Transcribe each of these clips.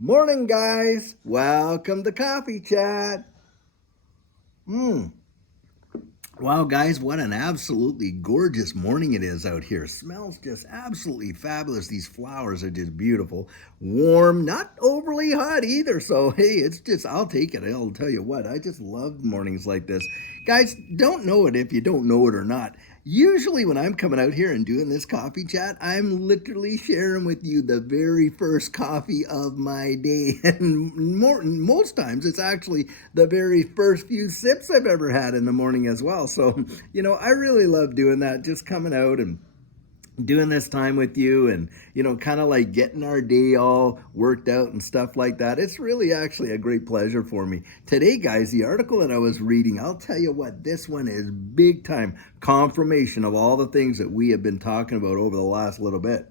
Morning, guys. Welcome to Coffee Chat. Mm. Wow, guys, what an absolutely gorgeous morning it is out here. Smells just absolutely fabulous. These flowers are just beautiful. Warm, not overly hot either. So, hey, I'll take it. I'll tell you what, I just love mornings like this. Guys, don't know it if you don't know it or not. Usually, when I'm coming out here and doing this coffee chat, I'm literally sharing with you the very first coffee of my day. And most times, it's actually the very first few sips I've ever had in the morning as well. So, I really love doing that, just coming out and doing this time with you and kind of like getting our day all worked out and stuff like that. It's really actually a great pleasure for me today, guys. The article that I was reading, I'll tell you what, this one is big time confirmation of all the things that we have been talking about over the last little bit.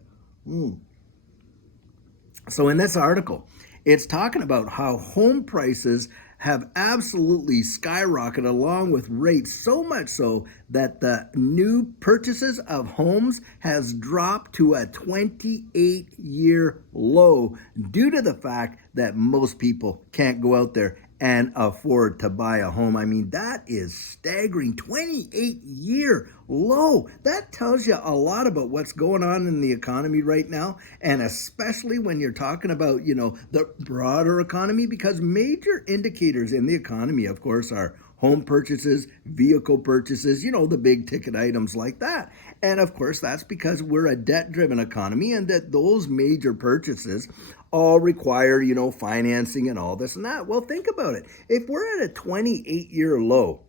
So in this article, it's talking about how home prices have absolutely skyrocketed along with rates, so much so that the new purchases of homes has dropped to a 28-year low due to the fact that most people can't go out there and afford to buy a home. I mean, that is staggering. 28-year low. That tells you a lot about what's going on in the economy right now, and especially when you're talking about, the broader economy, because major indicators in the economy, of course, are home purchases, vehicle purchases, the big ticket items like that. And of course, that's because we're a debt driven economy and that those major purchases all require, financing and all this and that. Well, think about it. If we're at a 28-year low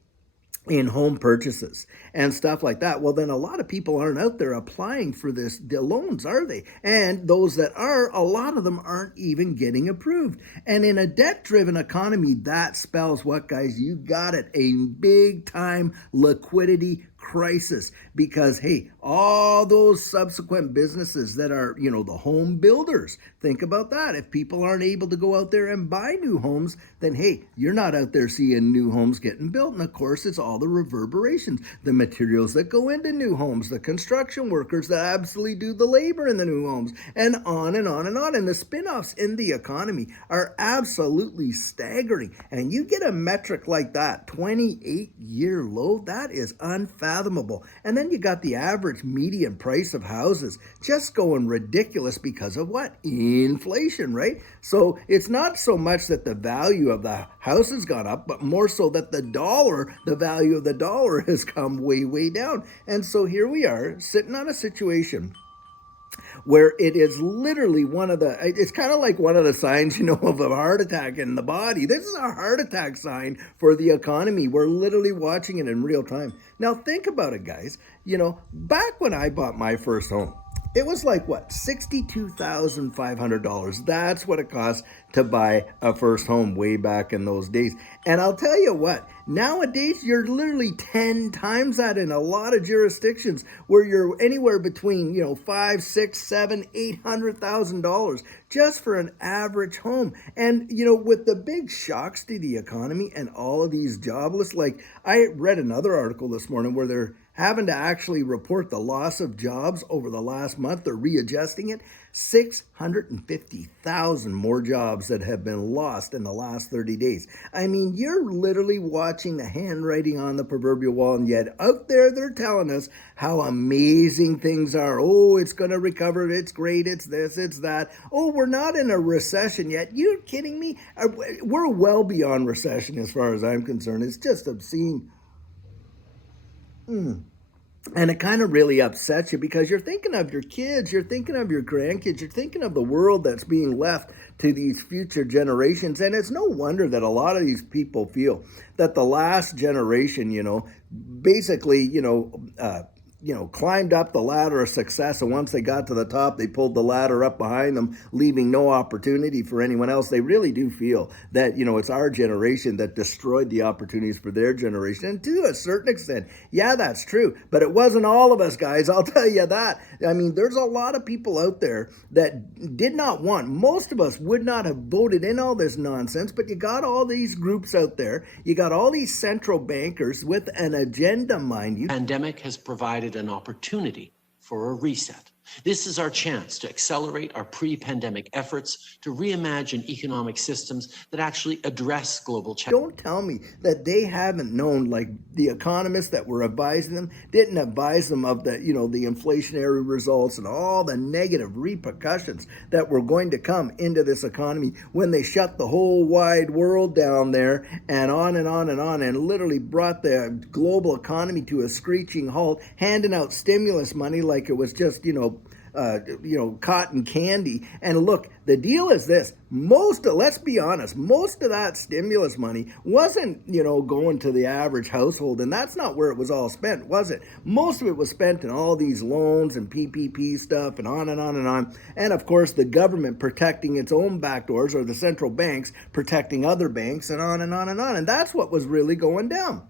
in home purchases and stuff like that, well, then a lot of people aren't out there applying for the loans, are they? And those that are, a lot of them aren't even getting approved. And in a debt-driven economy, that spells what, guys? You got it, a big time liquidity crisis, because hey, all those subsequent businesses that are, the home builders, think about that. If people aren't able to go out there and buy new homes, then hey, you're not out there seeing new homes getting built. And of course, it's all the reverberations, the materials that go into new homes, the construction workers that absolutely do the labor in the new homes, and on and on and on. And the spin-offs in the economy are absolutely staggering. And you get a metric like that, 28-year low, that is unfathomable. And then you got the average median price of houses just going ridiculous because of what? Inflation, right? So it's not so much that the value of the house has gone up, but more so that the value of the dollar has come way, way down. And so here we are sitting on a situation where it is literally it's kind of like one of the signs, of a heart attack in the body. This is a heart attack sign for the economy. We're literally watching it in real time. Now, think about it, guys. Back when I bought my first home, it was like what, $62,500. That's what it cost to buy a first home way back in those days. And I'll tell you what, nowadays you're literally 10 times that in a lot of jurisdictions where you're anywhere between, five, six, seven, $800,000 just for an average home. And with the big shocks to the economy and all of these jobless, like I read another article this morning where they're having to actually report the loss of jobs over the last month. They're readjusting it. 650,000 more jobs that have been lost in the last 30 days. I mean, you're literally watching the handwriting on the proverbial wall, and yet out there they're telling us how amazing things are. Oh, it's going to recover. It's great. It's this, it's that. Oh, we're not in a recession yet. You're kidding me? We're well beyond recession as far as I'm concerned. It's just obscene. And it kind of really upsets you because you're thinking of your kids, you're thinking of your grandkids, you're thinking of the world that's being left to these future generations. And it's no wonder that a lot of these people feel that the last generation, basically, climbed up the ladder of success. And once they got to the top, they pulled the ladder up behind them, leaving no opportunity for anyone else. They really do feel that, it's our generation that destroyed the opportunities for their generation. And to a certain extent, yeah, that's true. But it wasn't all of us, guys. I'll tell you that. I mean, there's a lot of people out there that did not want, most of us would not have voted in all this nonsense, but you got all these groups out there. You got all these central bankers with an agenda, mind you. Pandemic has provided an opportunity for a reset. This is our chance to accelerate our pre-pandemic efforts to reimagine economic systems that actually address global challenges. Don't tell me that they haven't known, like the economists that were advising them didn't advise them of the, the inflationary results and all the negative repercussions that were going to come into this economy when they shut the whole wide world down there and on and on and on, and literally brought the global economy to a screeching halt, handing out stimulus money like it was just, cotton candy. And look, the deal is this: let's be honest, most of that stimulus money wasn't, going to the average household, and that's not where it was all spent, was it? Most of it was spent in all these loans and PPP stuff and on and on and on. And of course, the government protecting its own backdoors, or the central banks protecting other banks, and on and on and on. And that's what was really going down.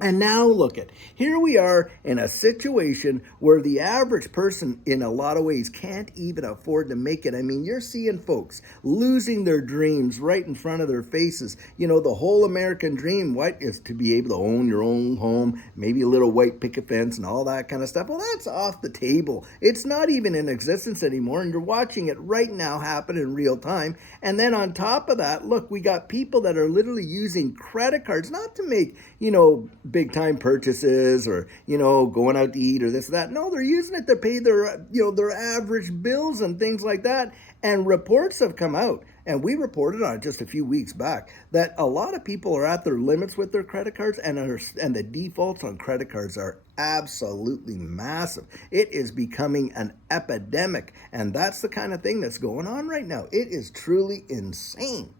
And now look at, here we are in a situation where the average person in a lot of ways can't even afford to make it. I mean, you're seeing folks losing their dreams right in front of their faces. The whole American dream, what is to be able to own your own home, maybe a little white picket fence and all that kind of stuff. Well, that's off the table. It's not even in existence anymore, and you're watching it right now happen in real time. And then on top of that, look, we got people that are literally using credit cards, not to make, big time purchases or, going out to eat or this or that. No, they're using it to pay their average bills and things like that. And reports have come out, and we reported on it just a few weeks back, that a lot of people are at their limits with their credit cards, and the defaults on credit cards are absolutely massive. It is becoming an epidemic, and that's the kind of thing that's going on right now. It is truly insane.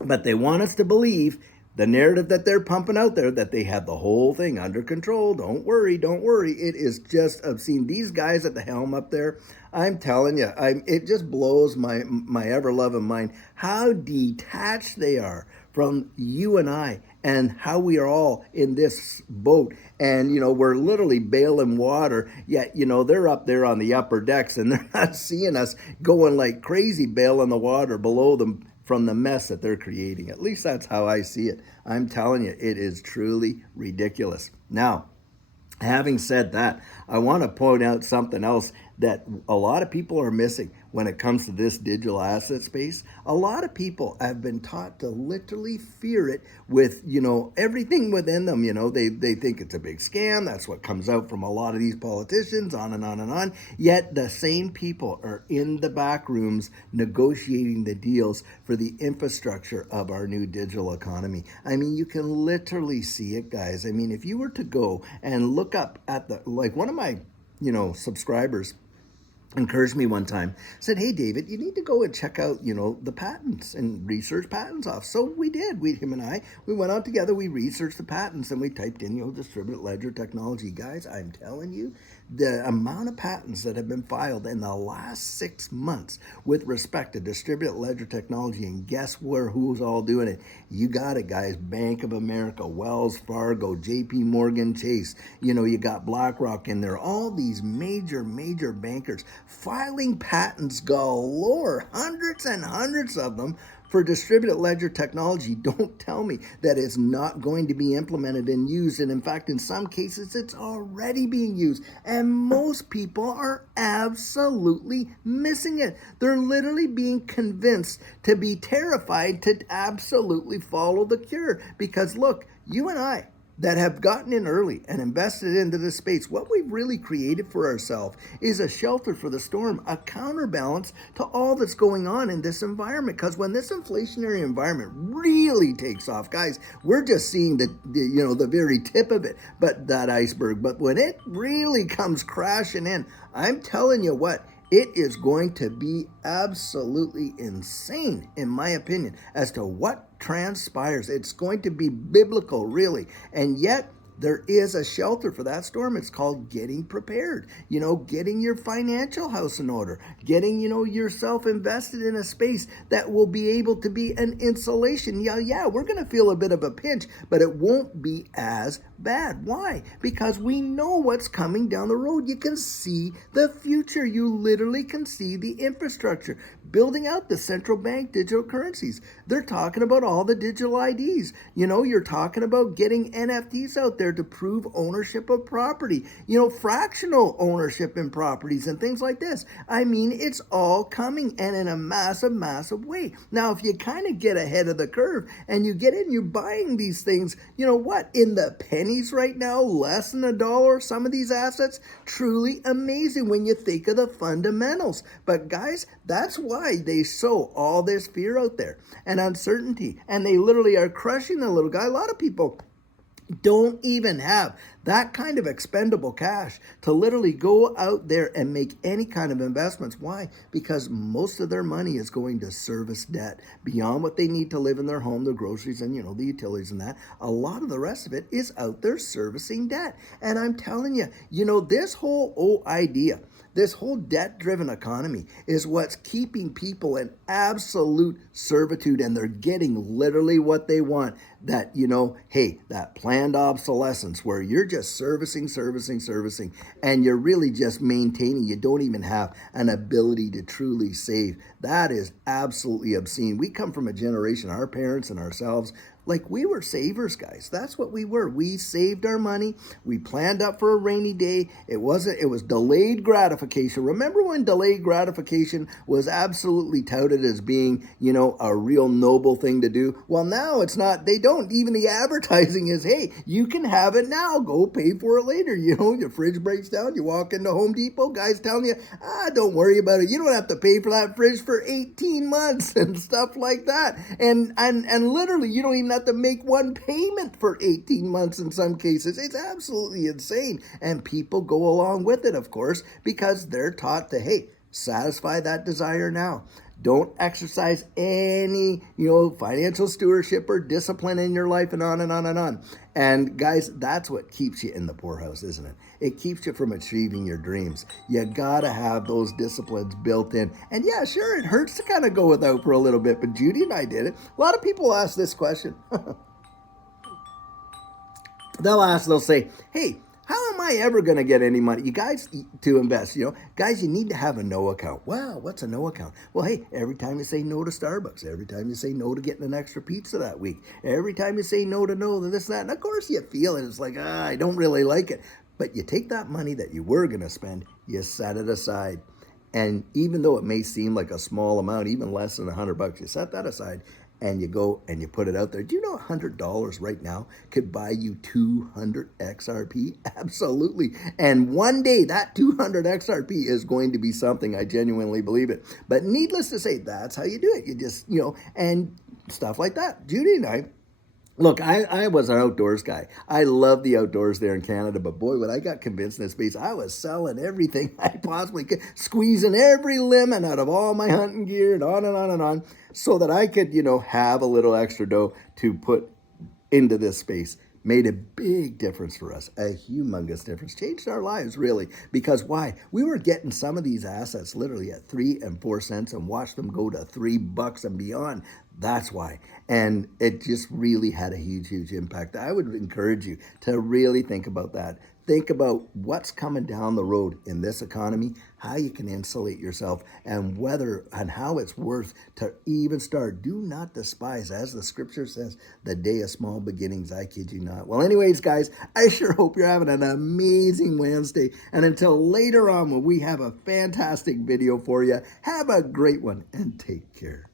But they want us to believe the narrative that they're pumping out there, that they have the whole thing under control. Don't worry, don't worry. It is just obscene. These guys at the helm up there, I'm telling you, it just blows my ever-loving mind how detached they are from you and I, and how we are all in this boat. And, we're literally bailing water, yet, they're up there on the upper decks, and they're not seeing us going like crazy bailing the water below them from the mess that they're creating. At least that's how I see it. I'm telling you, it is truly ridiculous. Now, having said that, I want to point out something else that a lot of people are missing when it comes to this digital asset space. A lot of people have been taught to literally fear it with, everything within them. They think it's a big scam. That's what comes out from a lot of these politicians, on and on and on. Yet the same people are in the back rooms negotiating the deals for the infrastructure of our new digital economy. I mean, you can literally see it, guys. I mean, if you were to go and look up at one of my, subscribers encouraged me one time, said, "Hey, David, you need to go and check out, the patents and research patents off." So we did. Him and I, we went out together, we researched the patents, and we typed in, distributed ledger technology. Guys, I'm telling you, the amount of patents that have been filed in the last 6 months with respect to distributed ledger technology, and guess who's all doing it? You got it, guys. Bank of America, Wells Fargo, JP Morgan Chase, you got BlackRock in there, all these major bankers filing patents galore, hundreds and hundreds of them, for distributed ledger technology. Don't tell me that it's not going to be implemented and used. And in fact, in some cases, it's already being used. And most people are absolutely missing it. They're literally being convinced to be terrified to absolutely follow the cure. Because look, you and I, that have gotten in early and invested into this space, what we've really created for ourselves is a shelter for the storm, a counterbalance to all that's going on in this environment. Because when this inflationary environment really takes off, guys, we're just seeing the very tip of it, but that iceberg. But when it really comes crashing in, I'm telling you what, it is going to be absolutely insane, in my opinion, as to what transpires. It's going to be biblical, really. And yet, there is a shelter for that storm. It's called getting prepared. Getting your financial house in order. Getting, yourself invested in a space that will be able to be an insulation. Yeah, we're going to feel a bit of a pinch, but it won't be as bad. Why? Because we know what's coming down the road. You can see the future. You literally can see the infrastructure. Building out the central bank digital currencies. They're talking about all the digital IDs. You're talking about getting NFTs out there to prove ownership of property. Fractional ownership in properties and things like this. I mean, it's all coming, and in a massive, massive way. Now, if you kind of get ahead of the curve and you get in, you're buying these things, in the pennies right now, less than $1, some of these assets, truly amazing when you think of the fundamentals. But guys, that's why they sow all this fear out there and uncertainty, and they literally are crushing the little guy. A lot of people don't even have that kind of expendable cash to literally go out there and make any kind of investments. Why? Because most of their money is going to service debt beyond what they need to live in their home, the groceries and, the utilities and that. A lot of the rest of it is out there servicing debt. And I'm telling you, this whole idea, this whole debt-driven economy is what's keeping people in absolute servitude, and they're getting literally what they want. That, that planned obsolescence where you're just servicing, and you're really just maintaining. You don't even have an ability to truly save. That is absolutely obscene. We come from a generation, our parents and ourselves, like we were savers, guys. That's what we were. We saved our money. We planned up for a rainy day. It was delayed gratification. Remember when delayed gratification was absolutely touted as being, a real noble thing to do? Well, now it's not. They don't. Even the advertising is, hey, you can have it now. Go pay for it later. Your fridge breaks down. You walk into Home Depot. Guys telling you, don't worry about it. You don't have to pay for that fridge for 18 months and stuff like that. And literally, you don't even have to make one payment for 18 months in some cases. It's absolutely insane. And people go along with it, of course, because they're taught to, hey, satisfy that desire now. Don't exercise any, financial stewardship or discipline in your life, and on and on and on. And guys, that's what keeps you in the poorhouse, isn't it? It keeps you from achieving your dreams. You gotta have those disciplines built in. And yeah, sure, it hurts to kind of go without for a little bit, but Judy and I did it. A lot of people ask this question. They'll say, hey, how am I ever going to get any money? You guys to invest, guys, you need to have a no account. Wow, what's a no account? Well, hey, every time you say no to Starbucks, every time you say no to getting an extra pizza that week, every time you say no to this, that, and of course you feel it. It's like, I don't really like it. But you take that money that you were going to spend, you set it aside. And even though it may seem like a small amount, even less than $100, you set that aside and you go and you put it out there. Do you know $100 right now could buy you 200 XRP? Absolutely. And one day that 200 XRP is going to be something. I genuinely believe it. But needless to say, that's how you do it. You just, and stuff like that. Judy and I, look, I was an outdoors guy. I love the outdoors there in Canada, but boy, when I got convinced in this space, I was selling everything I possibly could, squeezing every lemon out of all my hunting gear and on and on and on, so that I could, have a little extra dough to put into this space. Made a big difference for us, a humongous difference, changed our lives really. Because why? We were getting some of these assets literally at 3 and 4 cents and watched them go to $3 and beyond. That's why. And it just really had a huge impact. I would encourage you to really think about that. Think about what's coming down the road in this economy, how you can insulate yourself, and whether and how it's worth to even start. Do not despise, as the scripture says, the day of small beginnings. I kid you not. Well, anyways, guys, I sure hope you're having an amazing Wednesday. And until later on when we have a fantastic video for you, have a great one and take care.